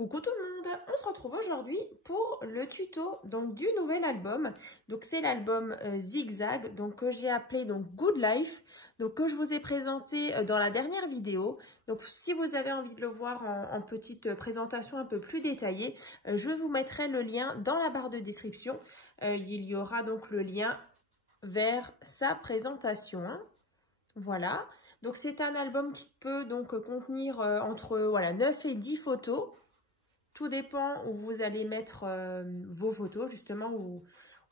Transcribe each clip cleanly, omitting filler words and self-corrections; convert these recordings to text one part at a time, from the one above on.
Coucou tout le monde, on se retrouve aujourd'hui pour le tuto donc du nouvel album. Donc c'est l'album Zigzag, donc que j'ai appelé donc Good Life, donc que je vous ai présenté dans la dernière vidéo. Donc si vous avez envie de le voir en petite présentation un peu plus détaillée, je vous mettrai le lien dans la barre de description. Il y aura donc le lien vers sa présentation. Voilà, donc c'est un album qui peut donc contenir entre 9 et 10 photos. Tout dépend où vous allez mettre vos photos, justement,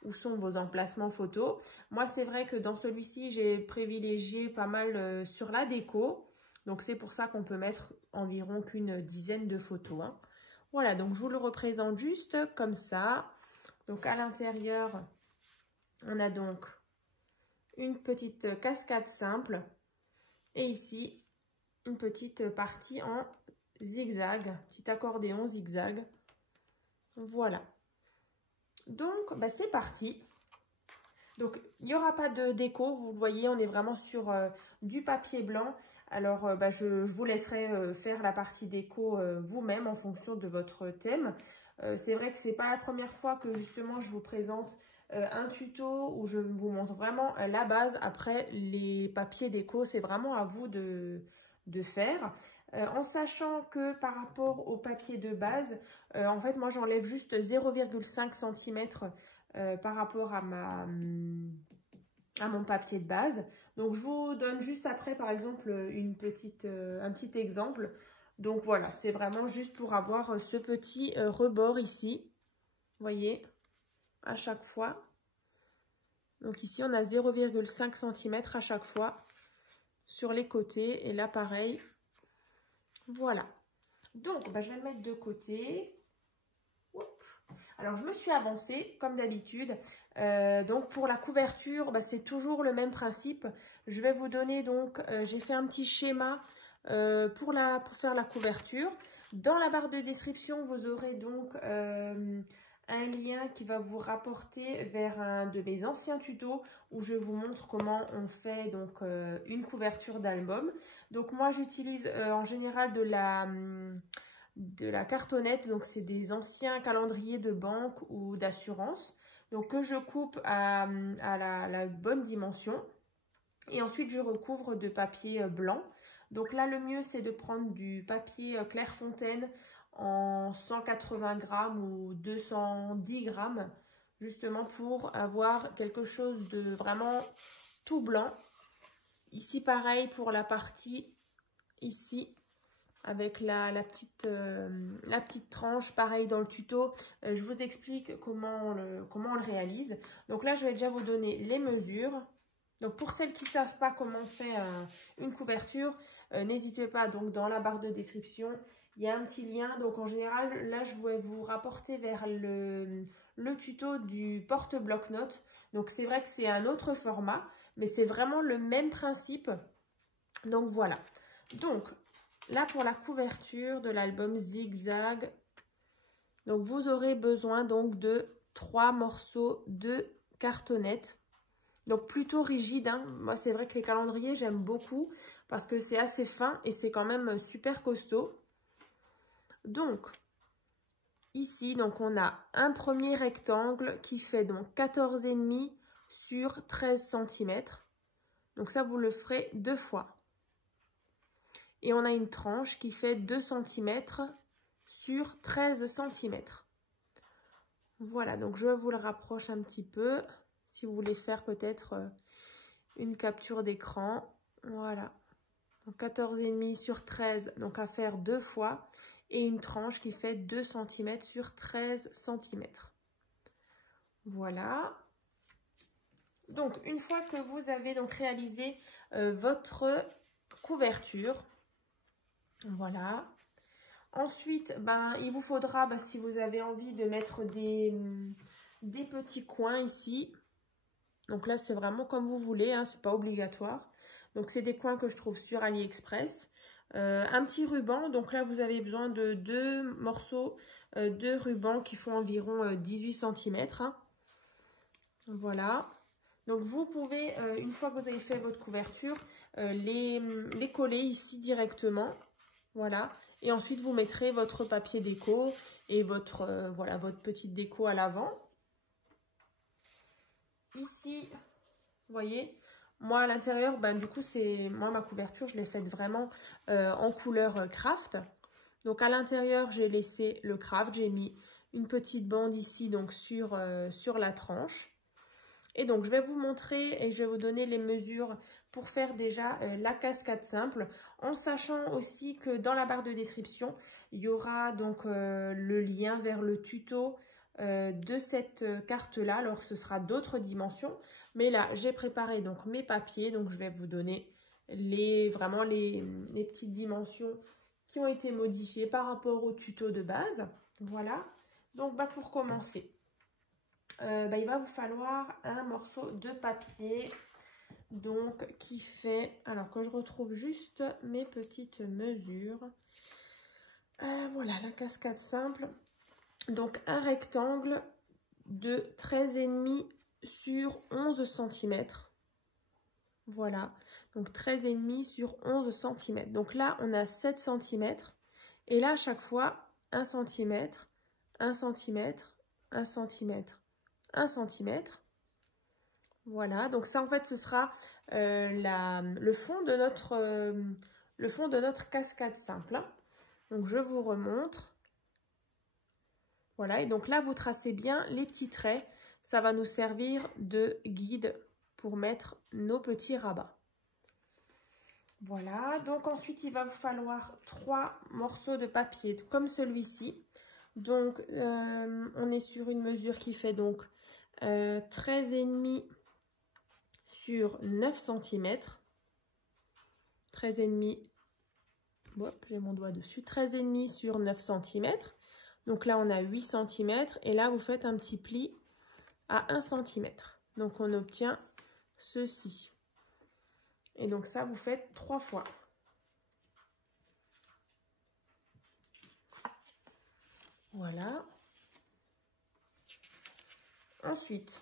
où sont vos emplacements photos. Moi, c'est vrai que dans celui-ci, j'ai privilégié pas mal sur la déco. Donc, c'est pour ça qu'on peut mettre environ qu'une dizaine de photos. Voilà, donc je vous le représente juste comme ça. Donc, à l'intérieur, on a donc une petite cascade simple. Et ici, une petite partie en zigzag, petit accordéon zigzag. Voilà. Donc, c'est parti. Donc, il n'y aura pas de déco. Vous le voyez, on est vraiment sur du papier blanc. Alors, je vous laisserai faire la partie déco vous-même en fonction de votre thème. C'est vrai que c'est pas la première fois que justement je vous présente un tuto où je vous montre vraiment la base. Après, les papiers déco, c'est vraiment à vous de faire. En sachant que par rapport au papier de base, en fait, moi, j'enlève juste 0,5 cm par rapport à mon papier de base. Donc, je vous donne juste après, par exemple, un petit exemple. Donc, voilà, c'est vraiment juste pour avoir ce petit rebord ici. Vous voyez, à chaque fois. Donc, ici, on a 0,5 cm à chaque fois sur les côtés. Et là, pareil. Voilà. Donc, je vais le mettre de côté. Alors, je me suis avancée, comme d'habitude. Donc, pour la couverture, c'est toujours le même principe. Je vais vous donner, donc, j'ai fait un petit schéma pour faire la couverture. Dans la barre de description, vous aurez donc un lien qui va vous rapporter vers un de mes anciens tutos où je vous montre comment on fait donc une couverture d'album. Donc, moi, j'utilise en général de la cartonnette, donc c'est des anciens calendriers de banque ou d'assurance, donc que je coupe à la bonne dimension et ensuite je recouvre de papier blanc. Donc là, le mieux, c'est de prendre du papier Clairefontaine en 180 grammes ou 210 grammes, justement pour avoir quelque chose de vraiment tout blanc. Ici, pareil pour la partie ici, avec la petite tranche, pareil dans le tuto, je vous explique comment on le réalise. Donc là, je vais déjà vous donner les mesures. Donc pour celles qui ne savent pas comment on fait une couverture, n'hésitez pas, donc dans la barre de description, il y a un petit lien. Donc en général, là, je vais vous rapporter vers le tuto du porte-bloc-notes. Donc c'est vrai que c'est un autre format, mais c'est vraiment le même principe. Donc voilà. Donc là, pour la couverture de l'album Zigzag, donc vous aurez besoin donc de 3 morceaux de cartonnette. Donc plutôt rigide. Moi, c'est vrai que les calendriers, j'aime beaucoup parce que c'est assez fin et c'est quand même super costaud. Donc, ici, donc on a un premier rectangle qui fait donc 14,5 sur 13 cm. Donc ça, vous le ferez 2 fois. Et on a une tranche qui fait 2 cm sur 13 cm. Voilà, donc je vous le rapproche un petit peu. Si vous voulez faire peut-être une capture d'écran. Voilà. Donc 14,5 sur 13, donc à faire 2 fois. Et une tranche qui fait 2 cm sur 13 cm. Voilà. Donc, une fois que vous avez donc réalisé votre couverture, voilà. Ensuite, il vous faudra, si vous avez envie de mettre des petits coins ici. Donc là, c'est vraiment comme vous voulez, c'est pas obligatoire. Donc, c'est des coins que je trouve sur AliExpress. Un petit ruban, donc là, vous avez besoin de 2 morceaux de ruban qui font environ 18 cm. Voilà. Donc, vous pouvez, une fois que vous avez fait votre couverture, les coller ici directement. Voilà. Et ensuite, vous mettrez votre papier déco et votre, voilà, votre petite déco à l'avant. Ici, vous voyez, moi à l'intérieur, ben, du coup, moi ma couverture, je l'ai faite vraiment en couleur craft. Donc à l'intérieur, j'ai laissé le craft, j'ai mis une petite bande ici, donc sur la tranche. Et donc, je vais vous montrer et je vais vous donner les mesures pour faire déjà la cascade simple, en sachant aussi que dans la barre de description, il y aura donc le lien vers le tuto de cette carte-là. Alors, ce sera d'autres dimensions, mais là, j'ai préparé donc mes papiers, donc je vais vous donner vraiment les petites dimensions qui ont été modifiées par rapport au tuto de base. Voilà, donc pour commencer. Il va vous falloir un morceau de papier donc qui fait, alors que je retrouve juste mes petites mesures, voilà la cascade simple, donc un rectangle de 13,5 sur 11 cm, voilà, donc 13,5 sur 11 cm, donc là on a 7 cm et là à chaque fois 1 cm, 1 cm, 1 cm, 1 cm. Voilà, donc ça en fait ce sera le fond de notre cascade simple. Donc je vous remontre. Voilà, et donc là vous tracez bien les petits traits. Ça va nous servir de guide pour mettre nos petits rabats. Voilà, donc ensuite il va vous falloir 3 morceaux de papier comme celui-ci. Donc on est sur une mesure qui fait donc 13,5 sur 9 cm. 13,5, j'ai mon doigt dessus, 13,5 sur 9 cm. Donc là, on a 8 cm et là, vous faites un petit pli à 1 cm. Donc, on obtient ceci. Et donc ça, vous faites 3 fois. Voilà. Ensuite,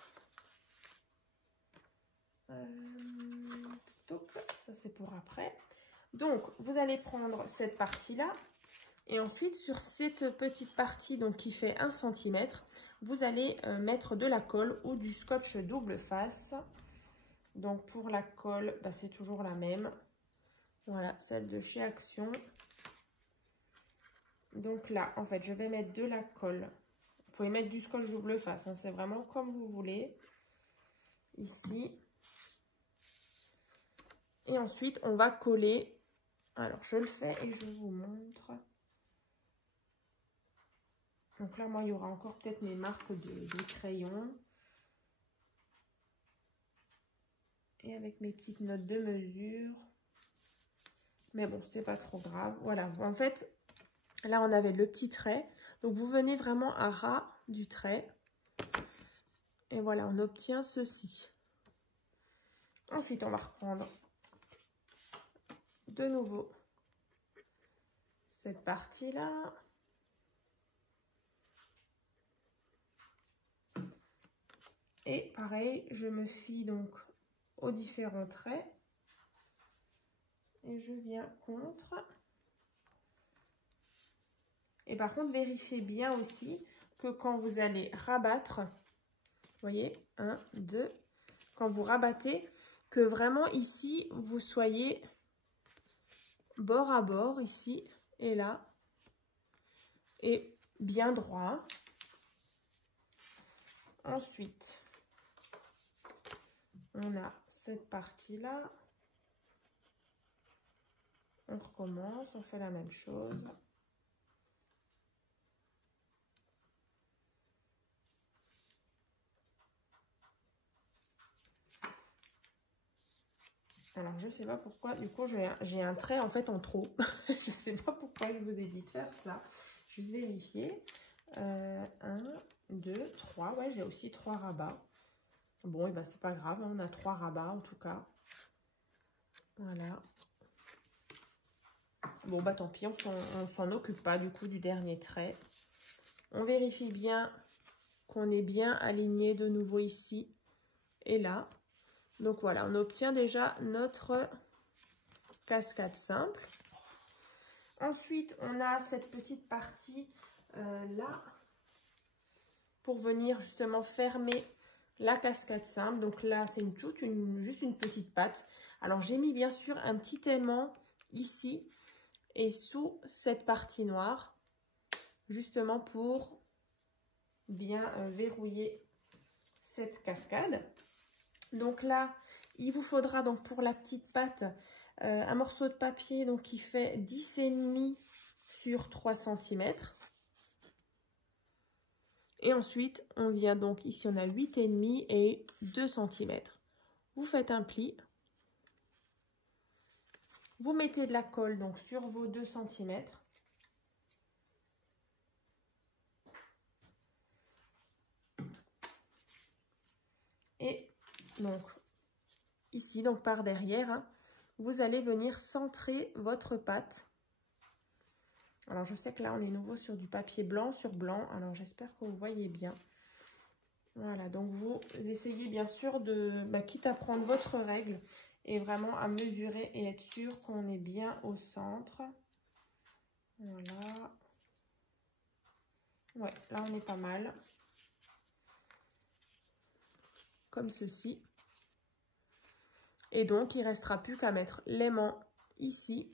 ça c'est pour après. Donc, vous allez prendre cette partie-là. Et ensuite, sur cette petite partie donc, qui fait 1 cm, vous allez mettre de la colle ou du scotch double face. Donc, pour la colle, c'est toujours la même. Voilà, celle de chez Action. Donc là, en fait, je vais mettre de la colle. Vous pouvez mettre du scotch double face, hein, c'est vraiment comme vous voulez. Ici. Et ensuite, on va coller. Alors, je le fais et je vous montre. Donc là, moi, il y aura encore peut-être mes marques de crayon. Et avec mes petites notes de mesure. Mais bon, c'est pas trop grave. Voilà, en fait, là, on avait le petit trait. Donc, vous venez vraiment à ras du trait. Et voilà, on obtient ceci. Ensuite, on va reprendre de nouveau cette partie-là. Et pareil, je me fie donc aux différents traits. Et je viens contre. Et par contre, vérifiez bien aussi que quand vous allez rabattre, vous voyez, 1, 2, quand vous rabattez, que vraiment ici, vous soyez bord à bord, ici et là, et bien droit. Ensuite, on a cette partie-là. On recommence, on fait la même chose. Alors, je sais pas pourquoi, du coup, j'ai un trait en fait en trop. Je sais pas pourquoi je vous ai dit de faire ça. Je vais vérifier. 1, 2, 3. Ouais, j'ai aussi 3 rabats. Bon, et ben c'est pas grave, on a 3 rabats en tout cas. Voilà. Bon, bah tant pis, on s'en occupe pas du coup du dernier trait. On vérifie bien qu'on est bien aligné de nouveau ici et là. Donc voilà, on obtient déjà notre cascade simple. Ensuite, on a cette petite partie là pour venir justement fermer la cascade simple. Donc là, c'est juste une petite patte. Alors, j'ai mis bien sûr un petit aimant ici et sous cette partie noire, justement pour bien verrouiller cette cascade. Donc là, il vous faudra donc pour la petite patte un morceau de papier donc qui fait 10,5 sur 3 cm. Et ensuite, on vient donc, ici on a 8,5 et 2 cm. Vous faites un pli. Vous mettez de la colle donc sur vos 2 cm. Et donc, ici, donc par derrière, hein, vous allez venir centrer votre pâte. Alors, je sais que là, on est nouveau sur du papier blanc sur blanc. Alors, j'espère que vous voyez bien. Voilà, donc vous essayez bien sûr de, quitte à prendre votre règle et vraiment à mesurer et être sûr qu'on est bien au centre. Voilà. Ouais, là, on est pas mal. Comme ceci. Et donc, il ne restera plus qu'à mettre l'aimant ici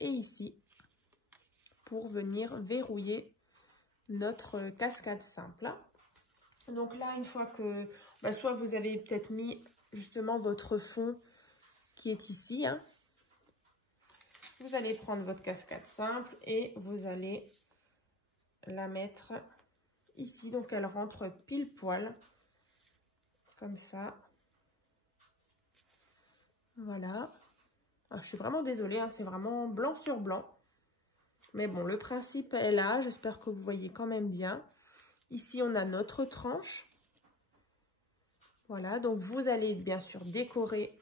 et ici pour venir verrouiller notre cascade simple. Donc là, une fois que, soit vous avez peut-être mis justement votre fond qui est ici, hein, vous allez prendre votre cascade simple et vous allez la mettre ici. Donc elle rentre pile poil, comme ça. Voilà. Alors, je suis vraiment désolée, hein, c'est vraiment blanc sur blanc. Mais bon, le principe est là. J'espère que vous voyez quand même bien. Ici, on a notre tranche. Voilà, donc vous allez bien sûr décorer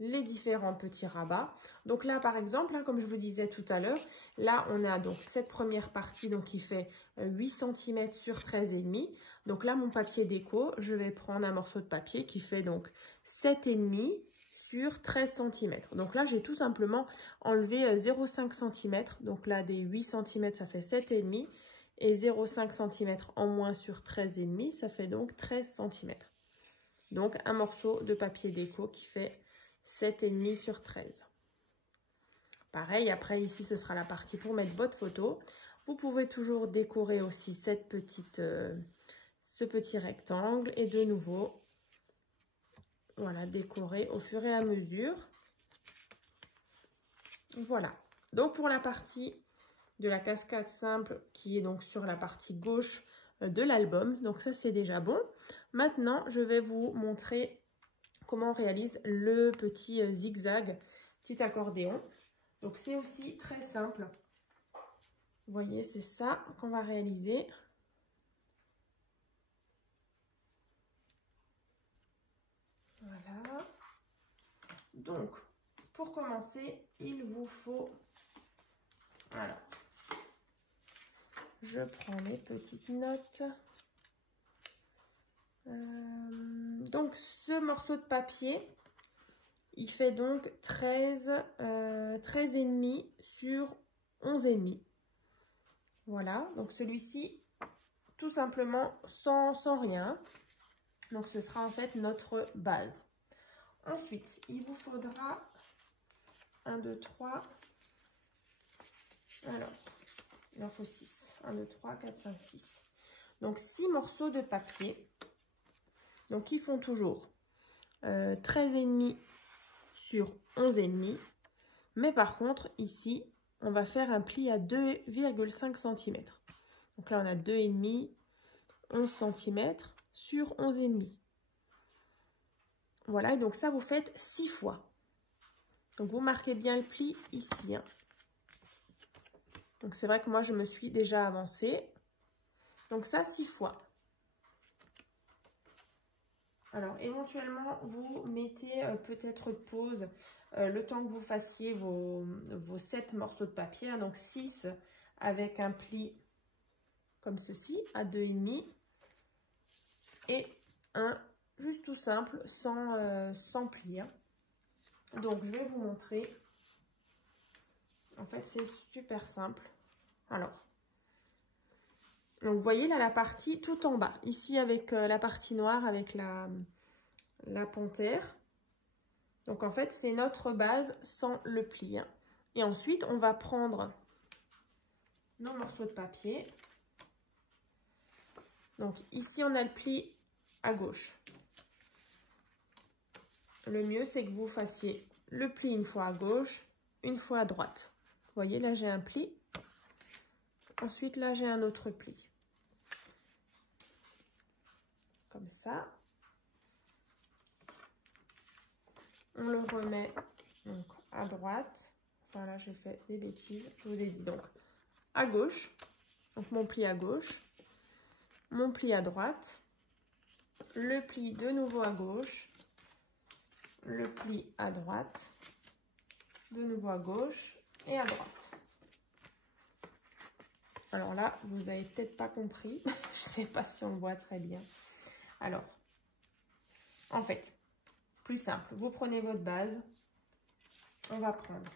les différents petits rabats. Donc là, par exemple, hein, comme je vous disais tout à l'heure, là, on a donc cette première partie donc, qui fait 8 cm sur 13,5. Donc là, mon papier déco, je vais prendre un morceau de papier qui fait donc 7,5 sur 13 cm. Donc là, j'ai tout simplement enlevé 0,5 cm. Donc là, des 8 cm, ça fait 7,5. Et 0,5 cm en moins sur 13,5, ça fait donc 13 cm. Donc un morceau de papier déco qui fait 7,5 sur 13. Pareil, après ici, ce sera la partie pour mettre votre photo. Vous pouvez toujours décorer aussi ce petit rectangle. Et de nouveau, voilà, décorer au fur et à mesure. Voilà. Donc pour la partie de la cascade simple qui est donc sur la partie gauche de l'album. Donc ça, c'est déjà bon. Maintenant, je vais vous montrer comment on réalise le petit zigzag, petit accordéon. Donc c'est aussi très simple. Vous voyez, c'est ça qu'on va réaliser. Voilà. Donc, pour commencer, il vous faut... Alors, je prends mes petites notes. Donc, ce morceau de papier, il fait donc 13,5 sur 11,5. Voilà, donc celui-ci, tout simplement sans rien. Donc, ce sera en fait notre base. Ensuite, il vous faudra 1, 2, 3. Alors, il en faut 6. 1, 2, 3, 4, 5, 6. Donc, 6 morceaux de papier. Donc, qui font toujours 13,5 sur 11,5. Mais par contre, ici, on va faire un pli à 2,5 cm. Donc là, on a 2,5, 11 cm sur 11,5. Voilà, et donc ça, vous faites 6 fois. Donc, vous marquez bien le pli ici. Hein. Donc, c'est vrai que moi, je me suis déjà avancée. Donc, ça, 6 fois. Alors, éventuellement, vous mettez peut-être pause le temps que vous fassiez vos 7 morceaux de papier. Hein, donc, 6 avec un pli comme ceci, à 2,5. Et un juste tout simple, sans pli. Hein. Donc, je vais vous montrer. En fait, c'est super simple. Alors, donc vous voyez là la partie tout en bas. Ici avec la partie noire avec la panthère. Donc en fait, c'est notre base sans le pli. Hein. Et ensuite, on va prendre nos morceaux de papier. Donc ici, on a le pli à gauche. Le mieux, c'est que vous fassiez le pli une fois à gauche, une fois à droite. Vous voyez, là, j'ai un pli. Ensuite, là, j'ai un autre pli. Comme ça. On le remet donc, à droite. Voilà, j'ai fait des bêtises. Je vous ai dit donc à gauche. Donc, mon pli à gauche. Mon pli à droite. Le pli de nouveau à gauche. Le pli à droite. De nouveau à gauche et à droite. Alors là, vous n'avez peut-être pas compris. Je ne sais pas si on le voit très bien. Alors, en fait, plus simple. Vous prenez votre base. On va prendre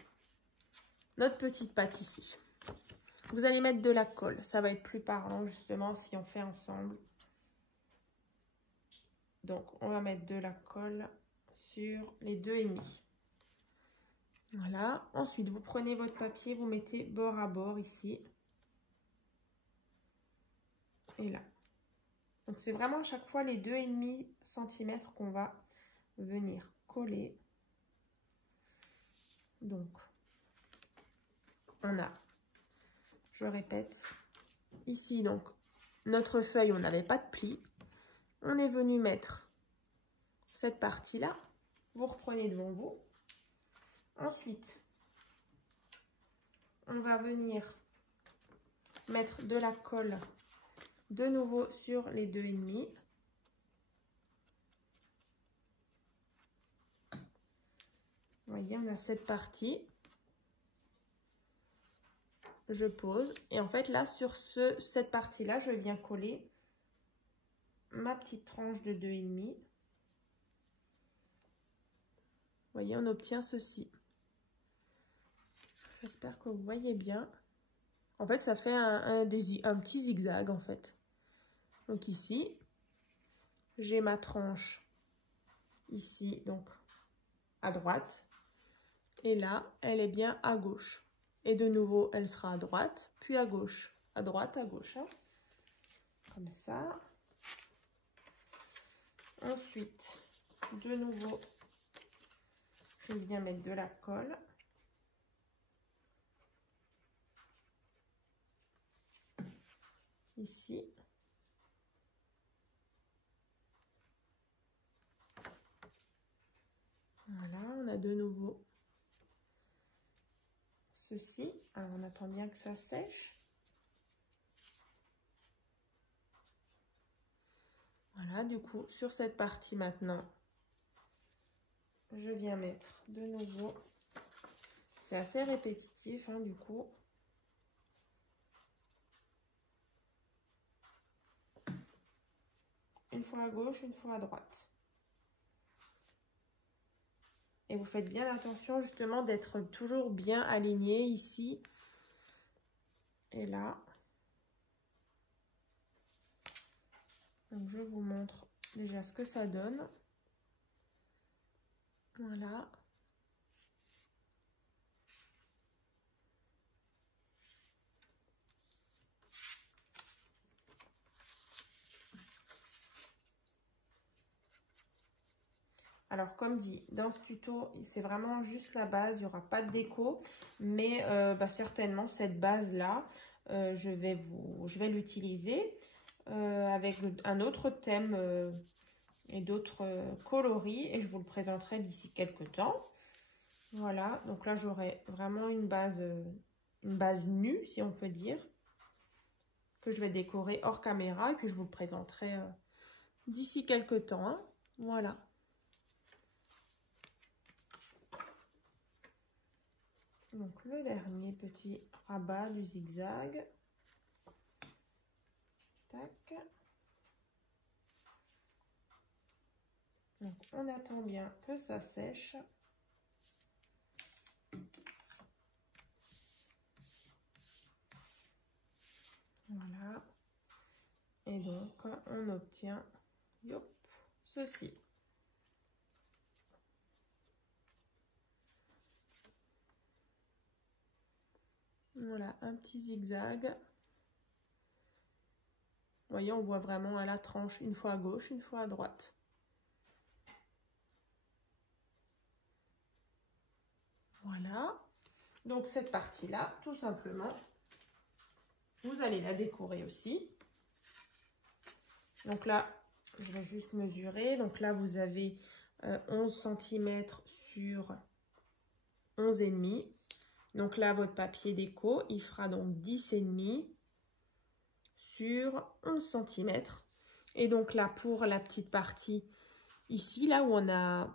notre petite pâte ici. Vous allez mettre de la colle. Ça va être plus parlant justement si on fait ensemble. Donc, on va mettre de la colle sur les 2,5. Voilà. Ensuite, vous prenez votre papier, vous mettez bord à bord ici. Et là. Donc, c'est vraiment à chaque fois les 2,5 cm qu'on va venir coller. Donc, on a, je répète, ici, donc, notre feuille, on n'avait pas de pli. On est venu mettre cette partie-là. Vous reprenez devant vous. Ensuite, on va venir mettre de la colle de nouveau sur les 2,5. Vous voyez, on a cette partie. Je pose. Et en fait, là, sur cette partie-là, je viens coller ma petite tranche de 2,5. Vous voyez, on obtient ceci. J'espère que vous voyez bien. En fait, ça fait un petit zigzag, en fait. Donc ici, j'ai ma tranche ici, donc à droite. Et là, elle est bien à gauche. Et de nouveau, elle sera à droite, puis à gauche. À droite, à gauche. Hein. Comme ça. Ensuite, de nouveau, je viens mettre de la colle. Ici. Voilà, on a de nouveau ceci. Alors, on attend bien que ça sèche. Voilà, du coup, sur cette partie maintenant, je viens mettre de nouveau. C'est assez répétitif, hein, du coup. Une fois à gauche, une fois à droite. Et vous faites bien attention justement d'être toujours bien aligné ici et là. Donc je vous montre déjà ce que ça donne. Voilà. Alors comme dit, dans ce tuto, c'est vraiment juste la base, il n'y aura pas de déco, mais certainement cette base-là, je vais l'utiliser avec un autre thème et d'autres coloris et je vous le présenterai d'ici quelques temps. Voilà, donc là j'aurai vraiment une base nue, si on peut dire, que je vais décorer hors caméra et puis je vous le présenterai d'ici quelques temps. Hein. Voilà. Donc le dernier petit rabat du zigzag. Tac. Donc on attend bien que ça sèche. Et donc, on obtient yop, ceci. Voilà, un petit zigzag. Vous voyez, on voit vraiment à la tranche, une fois à gauche, une fois à droite. Voilà. Donc, cette partie-là, tout simplement, vous allez la décorer aussi. Donc là, je vais juste mesurer. Donc là, vous avez 11 cm sur 11,5. Donc là, votre papier déco, il fera donc 10,5 sur 11 cm. Et donc là, pour la petite partie ici, là où on a,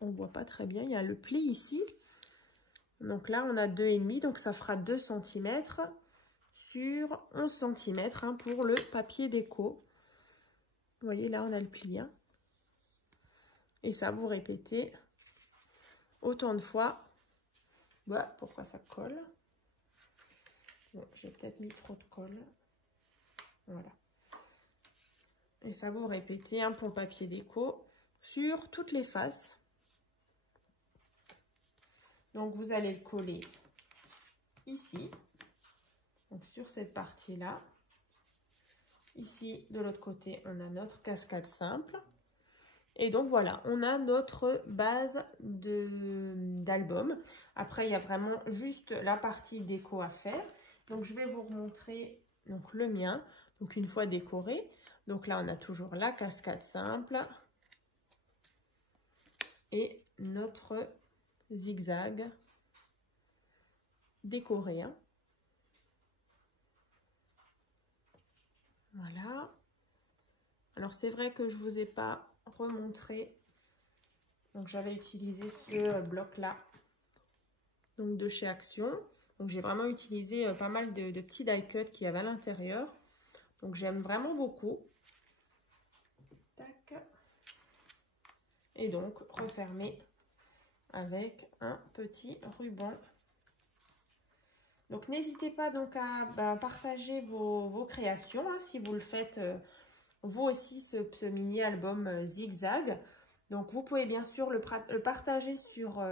on voit pas très bien, il y a le pli ici. Donc là, on a 2,5, donc ça fera 2 cm sur 11 cm hein, pour le papier déco. Vous voyez, là, on a le pli. Hein. Et ça, vous répétez autant de fois. Voilà, pourquoi ça colle? Bon, j'ai peut-être mis trop de colle. Voilà. Et ça, vous répétez hein, pour le papier déco sur toutes les faces. Donc, vous allez le coller ici. Donc, sur cette partie-là. Ici, de l'autre côté, on a notre cascade simple. Et donc, voilà, on a notre base d'album. Après, il y a vraiment juste la partie déco à faire. Donc, je vais vous remontrer donc, le mien. Donc, une fois décoré. Donc, là, on a toujours la cascade simple. Et notre zigzag décoré. Hein. Voilà. Alors, c'est vrai que je ne vous ai pas remontré. Donc, j'avais utilisé ce bloc-là. Donc, de chez Action. Donc, j'ai vraiment utilisé pas mal de petits die cuts qu'il y avait à l'intérieur. Donc, j'aime vraiment beaucoup. Tac. Et donc, refermer avec un petit ruban. Donc, n'hésitez pas donc à partager vos créations. Hein, si vous le faites, vous aussi, ce mini-album zigzag. Donc, vous pouvez bien sûr le partager sur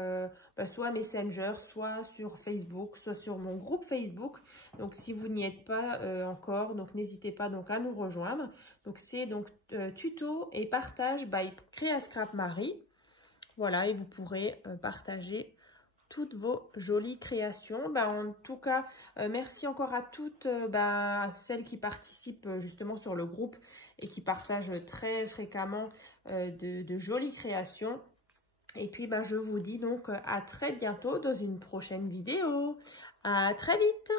soit Messenger, soit sur Facebook, soit sur mon groupe Facebook. Donc, si vous n'y êtes pas encore, donc n'hésitez pas donc à nous rejoindre. Donc, c'est donc tuto et partage by Créascrap Marie. Voilà, et vous pourrez partager toutes vos jolies créations. En tout cas, merci encore à toutes celles qui participent justement sur le groupe et qui partagent très fréquemment de jolies créations. Et puis, je vous dis donc à très bientôt dans une prochaine vidéo. À très vite!